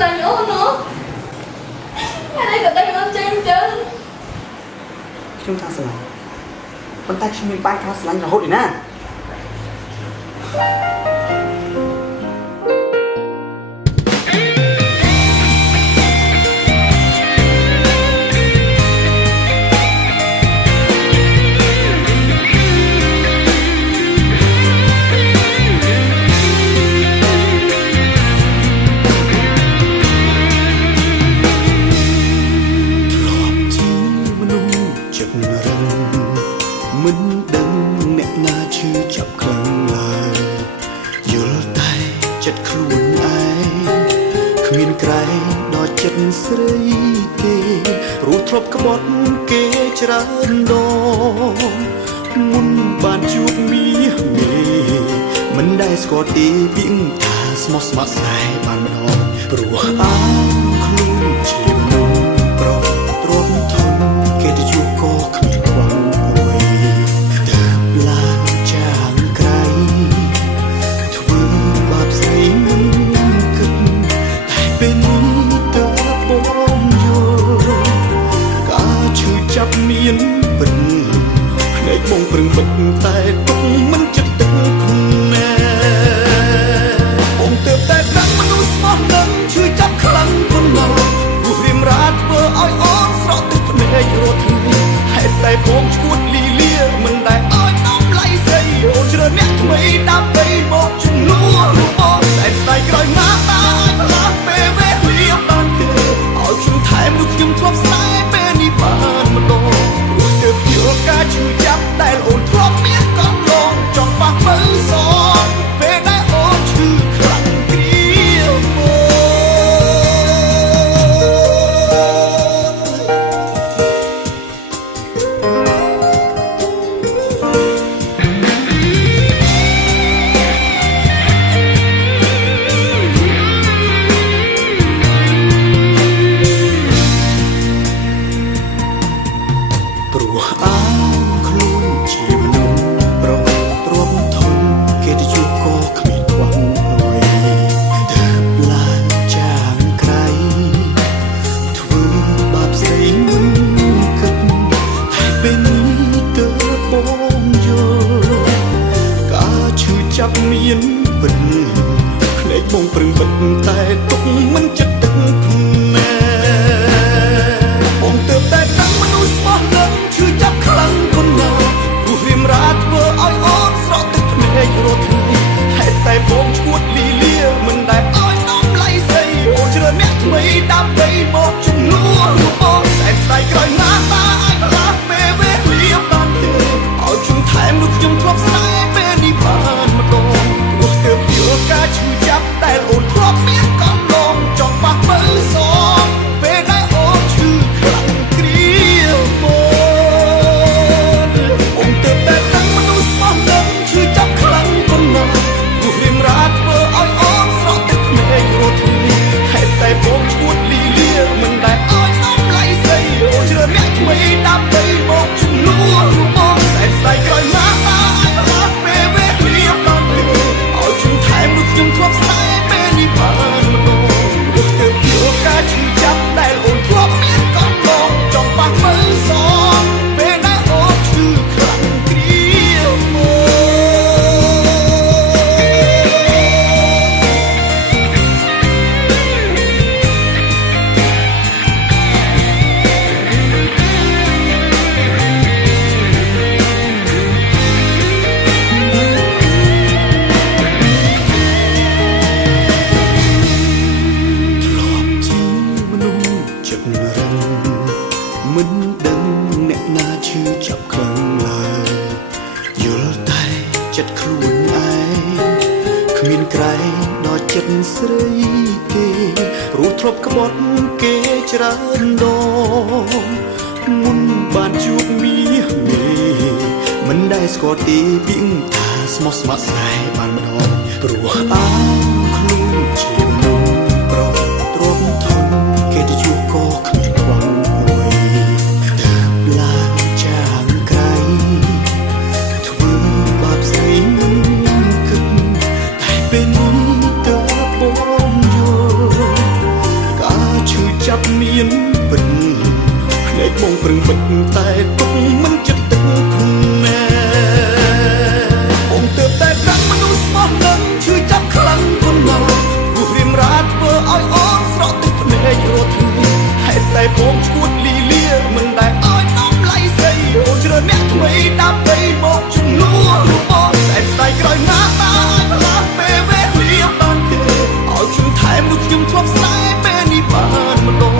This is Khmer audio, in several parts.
là nhổ nữa. Cái này là đang lên trên chân. Chúng ta sẽ làm. Con tay chúng mình bay cao sẽ làm là hốt đi nè. មិនដឹងអ្នកណាឈឺចាប់ខ្លាំងឡើយយល់តែចិត្តខ្លួនឯងគ្មានក្រែងដល់ចិត្តស្រីទេរស់ធ្លាប់ក្បត់គេច្រើនដងមុនបានជួបមាសមេមិនដែលស្គាល់ទេពីថាស្មោះស្ម័គ្រស្នេហ៍បានម្ដងព្រោះអើខ្លួនជាមនុស្សប្រុសទ្រាំធំគេទៅជួបក៏គ្មានខ្វល់មានពិនភ្នែកបងប្រឹងបិទតែទុកមិនចិត្តទឹកណែបងទើបតែដឹងមនុស្សស្មោះនឹងឈឺចាប់ខ្លាំងប៉ុណ្ណាព្រោះរៀមរាតធ្វើឲ្យអូនស្រក់ទឹកភ្នែករាល់ថ្ងៃហេតុតែបងឈួតលីលាមិនដែលឲ្យដំឡៃស្រីអូនជ្រើអ្នកថ្មីដើម្បីមកជំនួសបងតែស្ដាយក្រោយណាតាឲ្យផ្លាស់ពេលវេលាបានទេឲ្យខ្ញុំថែមនោះខ្ញុំធ្លាប់ស្នេហ៍ពេលនេះបានម្ដងទើបយល់ការឈឺចាប់ដែលអូនធ្លាប់មានកន្លងចង់ប៉ះមើលសងពេលដែលអូនឈឺខ្លាំងគ្រាមកព្រោះអើខ្លួនជាមនុស្សប្រុសទ្រាំធំគេទៅជួបក៏គ្មានខ្វល់អ្វីទើបឡើងចាងក្រៃធ្វើបាបស្រីមិនគិតតែពេលនេះទើបបងយល់ការឈឺចាប់មានពិនភ្នែកបងប្រឹងបិទតែទុកមិនចិត្តទឹកណែបងទើបតែដឹងមនុស្សស្មោះនឹងឈឺចាប់ខ្លាំងប៉ុណ្ណាព្រោះរៀមរាតធ្វើឲ្យអូនស្រក់ទឹកភ្នែករាល់ថ្ងៃហេតុតែបងឈួតលីលាមិនដែលឲ្យដំឡៃស្រីអូនជ្រើអ្នកថ្មីដើម្បីមកជំនួសបងសែនស្ដាយក្រោយណាតាឲ្យផ្លាស់ពេលវេលាបានទេឲ្យខ្ញុំថែមនោះខ្ញុំធ្លាប់ស្នេហ៍ពេលនេះបានម្ដងព្រោះទើបយល់ការឈឺចាប់ដែលអូនធ្លាប់មានកន្លងចង់ប៉ះមើលសងពេលដែលអូនឈឺខ្លាំងគ្រាមកបងទើបតែដឹងមនុស្សស្មោះនឹងឈឺចាប់ខ្លាំងប៉ុណ្ណាព្រោះរៀមរាតធ្វើឲ្យអូនស្រក់ទឹកភ្នែករាល់ថ្ងៃហេតុតែបងឈួតលីលាមិនដែលឲ្យដំឡៃស្រីអូនជ្រើអ្នកថ្មីដើម្បីមកជំនួសបងសែនស្ដាយក្រោយណាតាឲ្យផ្លាស់ពេលវេលាបានទេឲ្យខ្ញុំថែមនោះខ្ញុំធ្លាប់ស្នេហ៍ពេលនេះបានម្ដងព្រោះទើបយល់ការឈឺចាប់ដែលអូនធ្លាប់មានកន្លងចង់ប៉ះមើលសងពេលដែលអូនឈឺខ្លាំងគ្រាមក ចិត្តរឹងមិនដឹងអ្នកណាឈឺចាប់ខ្លាំងឡើយយល់តែចិត្តខ្លួនឯងគ្មានក្រែងដល់ចិត្តស្រីទេរស់ធ្លាប់ក្បត់គេច្រើនដងមុនបានជួបមាសមេមិនដែលស្គាល់ទេពីថាស្មោះស្ម័គ្រស្នេហ៍បានម្ដងព្រោះអើខ្លួនជាមនុស្សប្រុសទ្រាំធំគេទៅជួបក៏គ្មានខ្វល់អ្វីទើបឡើងចាងក្រៃធ្វើបាបស្រីមិនគិតតែពេលនេះទើបបងយល់ បងប្រឹងបិទតែទុកមិនចិត្តទឹកណែបងទើបតែប្រាំមនុស្សស្មោះនឹងឈឺចាប់ខ្លាំងប៉ុណ្ណាព្រោះរៀមរាធ្វើឲ្យអូនស្រក់ទឹកភ្នែករត់ថ្ងៃហេតុតែបងឈួតលីលាមិនដែលឲ្យដំឡៃស្រីអូនជ្រើសអ្នកថ្មីដើម្បីមកជំនួសបងសែនស្ដាយក្រោយណាតាឲ្យផ្លាស់ពេលវេលាបានទេឲ្យខ្ញុំថែមនោះខ្ញុំធ្លាប់ស្នេហ៍ពេលនេះបានម្ដង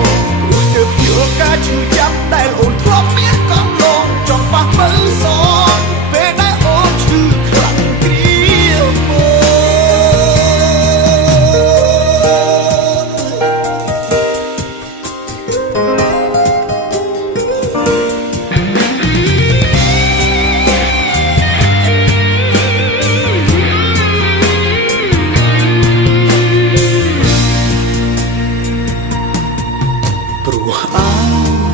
ព្រោះទើបយល់ការឈឺចាប់ដែលអូនធ្លាប់មានកន្លងចង់ប៉ះមើលសងពេលដែលអូនឈឺខ្លាំងគ្រាមកព្រោះអើ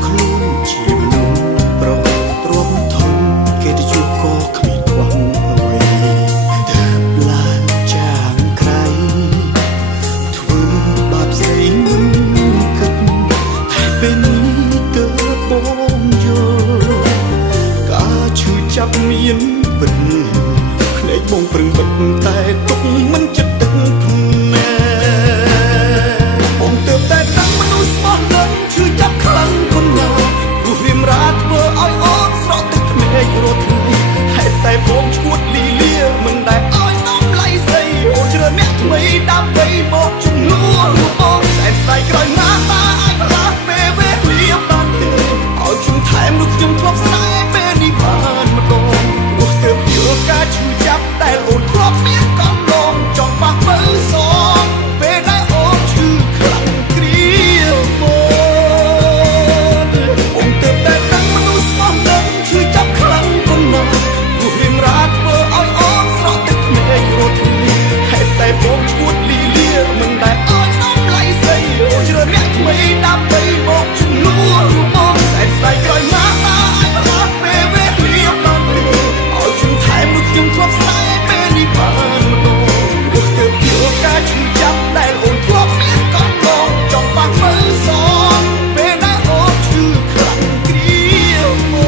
ខ្លួនជាមនុស្សប្រហែលទ្រាំធនគេទៅជួបក៏គ្មានខ្វះអ្វីទើបឡើងចាងក្រៃធ្វើបាបស្រីមិនគិតតែពេលនេះទើបបងយល់ការឈឺចាប់មានពិតភ្នែកបងប្រឹងបិទតែទុកមិនចិត្តទឹកណែបងទើបតែដឹងមនុស្សស្មោះនឹងឈឺចាប់ខ្លាំងប៉ុណ្ណាព្រោះរៀមរាធ្វើឲ្យអូនស្រក់ទឹកភ្នែករត់ថ្ងៃហេតុតែបងឈួតលីលាមិនដែលឲ្យដំឡៃស្រីអូនជ្រើសអ្នកថ្មីដើម្បីមកជំនួសបងសែនស្ដាយក្រោយណាតាឲ្យផ្លាស់ពេលវេលាបានទេឲ្យខ្ញុំថែមនោះខ្ញុំធ្លាប់ស្នេហ៍ពេលនេះបានម្ដងព្រោះទើបយល់ការឈឺចាប់ដែលអូនធ្លាប់មានកន្លងចង់ប៉ះមើលសងពេលដែលអូនឈឺខ្លាំងគ្រាមកបងទើបតែដឹងមនុស្សស្មោះនឹងឈឺចាប់ខ្លាំងប៉ុណ្ណាព្រោះរៀមរាធ្វើឲ្យអូនស្រក់ទឹកភ្នែករត់ថ្ងៃហេតុតែបងឈួតលីលាមិនដែលឲ្យដំឡៃស្រីអូនជ្រើសអ្នកថ្មីដើម្បីមកជំនួសបងសែនស្ដាយក្រោយណាតាឲ្យផ្លាស់ពេលវេលាបានទេឲ្យខ្ញុំថែមនោះខ្ញុំធ្លាប់ស្នេហ៍ពេលនេះបានម្ដងព្រោះទើបយល់ការឈឺចាប់ដែលអូនធ្លាប់មានកន្លងចង់ប៉ះមើលសងពេលដែលអូនឈឺខ្លាំងគ្រាមក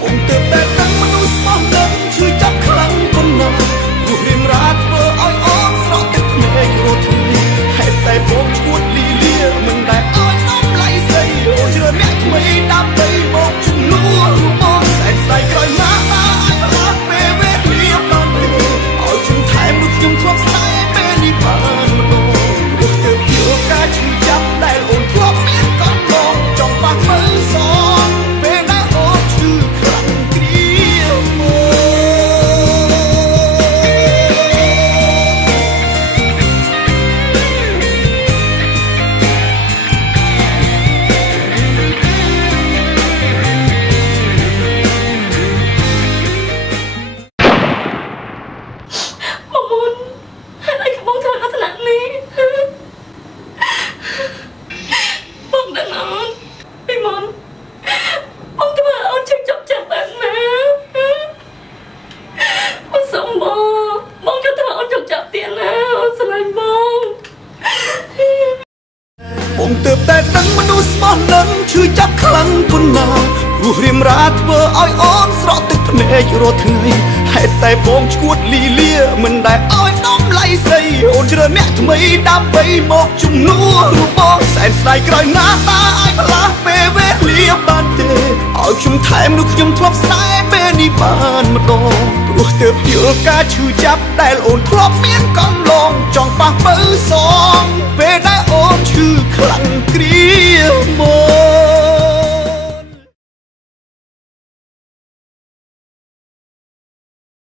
បងទើបតែដឹងមនុស្សស្មោះនឹងឈឺចាប់ខ្លាំងប៉ុណ្ណាព្រោះរៀមរាធ្វើឲ្យអូនស្រក់ទឹកភ្នែករត់ថ្ងៃហេតុតែបងឈួតលីលាមិនដែលឲ្យដំឡៃស្រីអូនជ្រើសអ្នកថ្មីដើម្បីមកជំនួសបងសែនស្ដាយក្រោយណាតាឲ្យផ្លាស់ពេលវេលាបានទេឲ្យខ្ញុំថែមនោះខ្ញុំធ្លាប់ស្នេហ៍ពេលនេះបានម្ដងព្រោះទើបយល់ការឈឺចាប់ដែលអូនធ្លាប់មានកន្លងចង់ប៉ះមើលសងពេលដែលអូនឈឺខ្លាំងគ្រាមក បងមុនហេតុអីក៏បងធ្វើអត់ថ្នាក់នេះបងដឹងអត់ពីមុនបងធ្វើអូនឈឺចាប់ចិត្តបែបណាអូនសុំបងយកធ្វើអូនជោគចាប់ទៀតណាអូនស្រឡាញ់បងទើបតែដឹងមនុស្សស្មោះនឹងឈឺចាប់ខ្លាំងប៉ុណ្ណាព្រោះរៀមរាធ្វើឲ្យអូនស្រក់ទឹកភ្នែករត់ថ្ងៃហេតុតែបងឈួតលីលាមិនដែលឲ្យដំឡៃស្រីអូនជ្រើសអ្នកថ្មីដើម្បីមកជំនួសបងសែនស្ដាយក្រោយណាតាឲ្យផ្លាស់ពេលវេលាបានទេឲ្យខ្ញុំថែមនោះខ្ញុំធ្លាប់ស្នេហ៍ពេលនេះបានម្ដងព្រោះទើបយល់ការឈឺចាប់ដែលអូនធ្លាប់មានកន្លងចង់ប៉ះមើលស